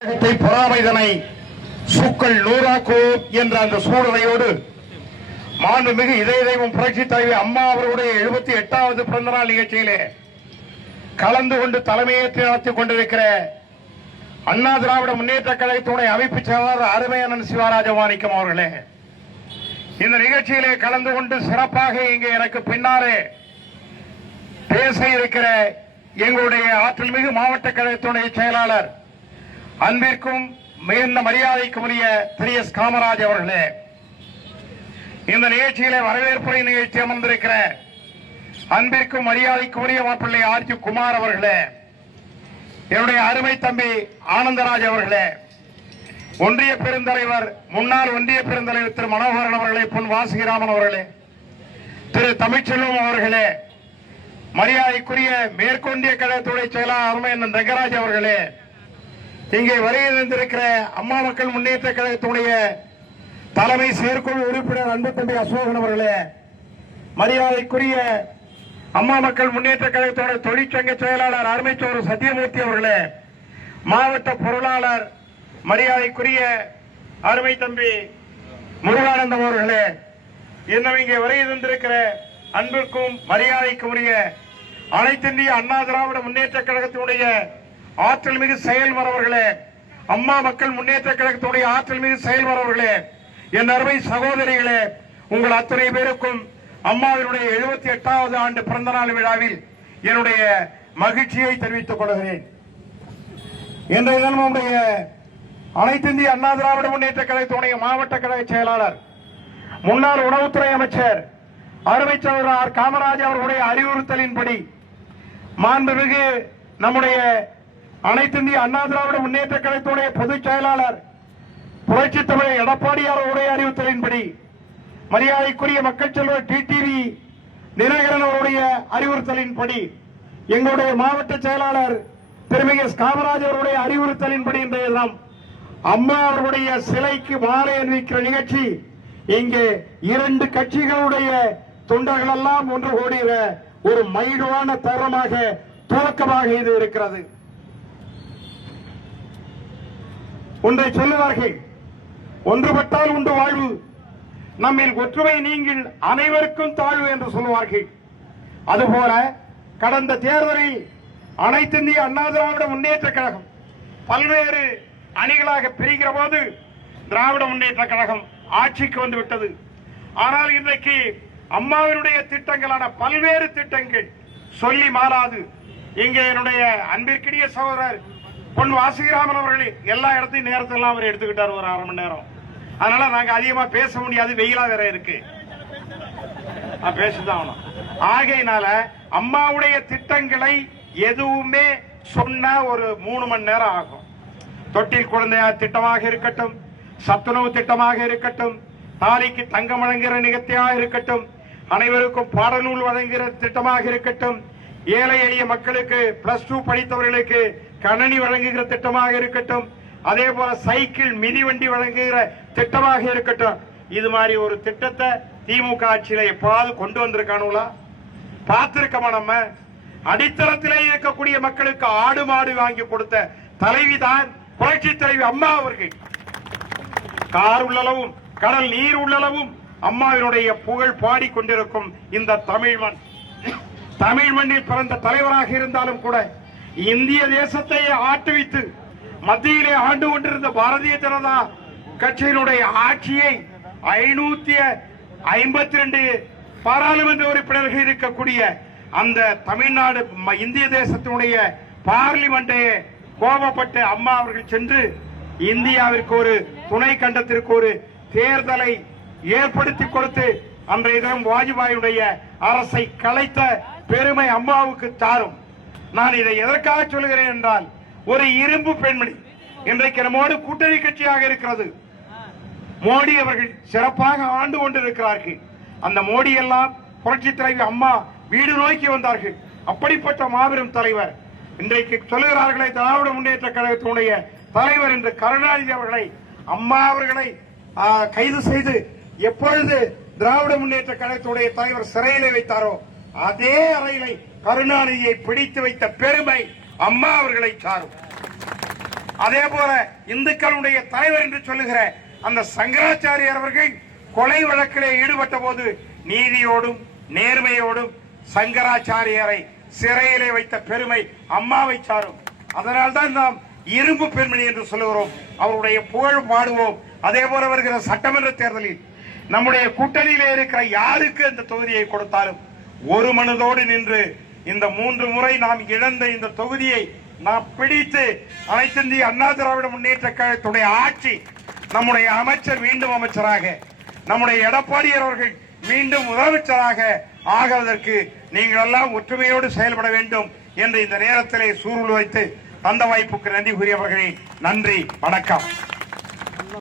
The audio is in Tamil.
பொறாமைதனை சூக்கள் நூறாக்கோ என்ற அந்த சூழலையோடு மாண்புமிகு இதய தெய்வம் புரட்சி தலைவி அம்மா அவர்களுடைய 78வது பிறந்தநாள் நிகழ்ச்சியிலே கலந்து கொண்டு தலைமையேற்று நடத்திக் கொண்டிருக்கிற அண்ணா திராவிட முன்னேற்ற கழகத்துடைய அமைப்பு செயலாளர் அருமையான சிவராஜமாணிக்கம் அவர்களே, இந்த நிகழ்ச்சியிலே கலந்து கொண்டு சிறப்பாக இங்கே எனக்கு பின்னாலே பேச இருக்கிற எங்களுடைய ஆற்றல் மிகு மாவட்ட கழகத்துடைய செயலாளர் அன்பிற்கும் மிகுந்த மரியாதைக்கும் உரிய திரு எஸ் காமராஜ் அவர்களே, இந்த நிகழ்ச்சியிலே வரவேற்புரை நிகழ்ச்சி அமர்ந்திருக்கிற அன்பிற்கும் மரியாதைக்கும் உரிய மாப்பிள்ளை ஆர்ஜி குமார் அவர்களே, என்னுடைய அருமை தம்பி ஆனந்தராஜ் அவர்களே, ஒன்றிய பெருந்தலைவர் முன்னாள் ஒன்றிய பெருந்தலைவர் திரு மனோகரன் அவர்களே, பொன் வாசுகிராமன் அவர்களே, திரு தமிழ்ச்செல்வம் அவர்களே, மரியாதைக்குரிய மேற்கொண்டிய கழகத்துடைய செயலாளர் அருமையண்ணன் ரங்கராஜ் அவர்களே, இங்கே வருகை தந்திருக்கிற அம்மா மக்கள் முன்னேற்ற கழகத்துடைய தலைமை செயற்குழு உறுப்பினர் அன்பு தம்பி அசோகன் அவர்களே, மரியாதைக்குரிய அம்மா மக்கள் முன்னேற்ற கழகத்துடைய தொழிற்சங்க செயலாளர் அருமைச்சோர் சத்தியமூர்த்தி அவர்களே, மாவட்ட பொருளாளர் மரியாதைக்குரிய அருமை தம்பி முருகானந்தம் அவர்களே, இன்னும் இங்கே வருகை தந்திருக்கிற அன்பிற்கும் மரியாதைக்கும் உரிய அனைத்திந்திய அண்ணா திராவிட முன்னேற்ற கழகத்தினுடைய ஆற்றல் மிகு செயல்வரவர்களே, அம்மா மக்கள் முன்னேற்ற கழகத்துடைய ஆற்றல் மிகு செயல்வரவர்களே, என் அருமை சகோதரிகளே, உங்கள் அத்தனை பேருக்கும் அம்மாவினுடைய 78வது ஆண்டு பிறந்த நாள் விழாவில் என்னுடைய மகிழ்ச்சியை தெரிவித்துக் கொள்கிறேன். இன்றைய தினம் நம்முடைய அனைத்து இந்திய அண்ணா திராவிட முன்னேற்ற கழகத்துடைய மாவட்ட கழக செயலாளர் முன்னாள் உணவுத்துறை அமைச்சர் அருமை சகோதரர் காமராஜ் அவர்களுடைய அறிவுறுத்தலின்படி மாண்புமிகு நம்முடைய அனைத்து இந்திய அண்ணா திராவிட முன்னேற்ற கழகத்துடைய பொதுச் செயலாளர் புரட்சி தமிழர் எடப்பாடியார் அவருடைய அறிவுறுத்தலின்படி மரியாதைக்குரிய மக்கள் செல்வர் டிடிவி தினகரன் அவருடைய அறிவுறுத்தலின்படி எங்களுடைய மாவட்ட செயலாளர் திருமிகு காமராஜ் அவருடைய அறிவுறுத்தலின்படி இன்றைய தினம் அம்மா அவர்களுடைய சிலைக்கு மாலை அணிவிக்கிற நிகழ்ச்சி இங்கே இரண்டு கட்சிகளுடைய தொண்டர்கள் எல்லாம் ஒன்று கூடுகிற ஒரு மகிழ்வான தருணமாக துவக்கமாக இது இருக்கிறது. ஒன்றை சொல்லுவார்கள், ஒன்றுபட்டால் உண்டு வாழ்வு, நம்மில் ஒற்றுமை நீங்கள் அனைவருக்கும் தாழ்வு என்று சொல்லுவார்கள். அதுபோல கடந்த தேர்தலில் அனைத்து இந்திய அண்ணா திராவிட முன்னேற்ற கழகம் பல்வேறு அணிகளாக பிரிகிற போது திராவிட முன்னேற்ற கழகம் ஆட்சிக்கு வந்துவிட்டது. ஆனால் இன்றைக்கு அம்மாவினுடைய திட்டங்களான பல்வேறு திட்டங்கள் சொல்லி மாறாது. இங்கே என்னுடைய அன்பிற்கினிய சகோதரர் பொன் வாசுகிராமன் அவர்கள் எல்லா இடத்தையும் நேரத்தெல்லாம் அவர் எடுத்துக்கிட்டார் ஒரு அரை மணி நேரம். அதனால நாங்க அதிகமா பேச முடியாது, வெயிலா வேற இருக்கு, பேசிதான் ஆகையினால அம்மாவுடைய திட்டங்களை எதுவுமே சொன்ன ஒரு 3 மணி நேரம் ஆகும். தொட்டில் குழந்தையார் திட்டமாக இருக்கட்டும், சத்துணவு திட்டமாக இருக்கட்டும், தாலிக்கு தங்கம் வழங்குகிற நிகழ்ச்சியாக இருக்கட்டும், அனைவருக்கும் பாடநூல் வழங்குகிற திட்டமாக இருக்கட்டும், ஏழை எளிய மக்களுக்கு +2 படித்தவர்களுக்கு கணனி வழங்குகிற திட்டமாக இருக்கட்டும், அதே போல சைக்கிள் மிதிவண்டி வழங்குகிற திட்டமாக இருக்கட்டும், இது மாதிரி ஒரு திட்டத்தை திமுக ஆட்சியில எப்பாவது கொண்டு வந்திருக்கானுங்களா? பார்த்திருக்கமா? நம்ம அடித்தளத்திலே இருக்கக்கூடிய மக்களுக்கு ஆடு மாடு வாங்கி கொடுத்த தலைவிதான் புரட்சி தலைவி அம்மா அவர்கள். கார் உள்ளளவும் கடல் நீர் உள்ளளவும் அம்மாவினுடைய புகழ் பாடிக்கொண்டிருக்கும் இந்த தமிழ் மண்ணில் பிறந்த தலைவராக இருந்தாலும் கூட இந்திய தேசத்தை ஆட்டுவித்து மத்தியிலே ஆண்டு கொண்டிருந்த பாரதிய ஜனதா கட்சியினுடைய ஆட்சியை 552 பாராளுமன்ற உறுப்பினர்கள் இருக்கக்கூடிய அந்த தமிழ்நாடு இந்திய தேசத்தினுடைய பார்லிமெண்டே கோபப்பட்டு அம்மா அவர்கள் சென்று இந்தியாவிற்கு ஒரு துணை கண்டத்திற்கு ஒரு தேர்தலை ஏற்படுத்தி கொடுத்து அன்றைய தினம் வாஜ்பாயுடைய அரசை கலைத்த பெருமை அம்மாவுக்கு தாரும். நான் இதை எதற்காக சொல்கிறேன் என்றால், ஒரு இரும்பு பெண்மணி இன்றைக்கு நம்மோடு கூட்டணி கட்சியாக இருக்கிறது. மோடி அவர்கள் சிறப்பாக ஆண்டு கொண்டிருக்கிறார்கள். அந்த மோடி எல்லாம் புரட்சி தலைவி அம்மா வீடு நோக்கி வந்தார்கள். அப்படிப்பட்ட மாபெரும் தலைவர் இன்றைக்கு சொல்லுகிறார்களே, திராவிட முன்னேற்ற கழகத்தினுடைய தலைவர் என்று கருணாநிதி அவர்களை, அம்மா அவர்களை கைது செய்து எப்பொழுது திராவிட முன்னேற்ற கழகத்துடைய தலைவர் சிறையிலே வைத்தாரோ அதே அறையிலே கருணாநிதியை பிடித்து வைத்த பெருமை அம்மா அவர்களை சாரும். அதே போல இந்துக்களுடைய தலைவர் என்று சொல்லுகிற அந்த சங்கராச்சாரியார் அவர்கள் கொலை வழக்கிலே ஈடுபட்ட போது நீதியோடும் நேர்மையோடும் சங்கராச்சாரியாரை சிறையிலே வைத்த பெருமை அம்மாவை சாரும். அதனால்தான் நாம் இரும்பு பெண்மணி என்று சொல்லுகிறோம். அவருடைய புகழ் பாடுவோம். அதே போல வருகிற சட்டமன்ற தேர்தலில் நம்முடைய கூட்டணியிலே இருக்கிற யாருக்கு இந்த தொகுதியை கொடுத்தாலும் ஒரு மனதோடு நின்று இந்த 3 முறை நாம் இழந்த இந்த தொகுதியை நாம் பிடித்து அனைத்து இந்திய அண்ணா திராவிட முன்னேற்ற கழகத்துடைய ஆட்சி, நம்முடைய அமைச்சர் மீண்டும் அமைச்சராக, நம்முடைய எடப்பாடியார் அவர்கள் மீண்டும் முதலமைச்சராக ஆகுவதற்கு நீங்கள் எல்லாம் ஒற்றுமையோடு செயல்பட வேண்டும் என்று இந்த நேரத்திலே சூழல் வைத்து அந்த வாய்ப்புக்கு நன்றி கூறியவர்களே, நன்றி, வணக்கம்.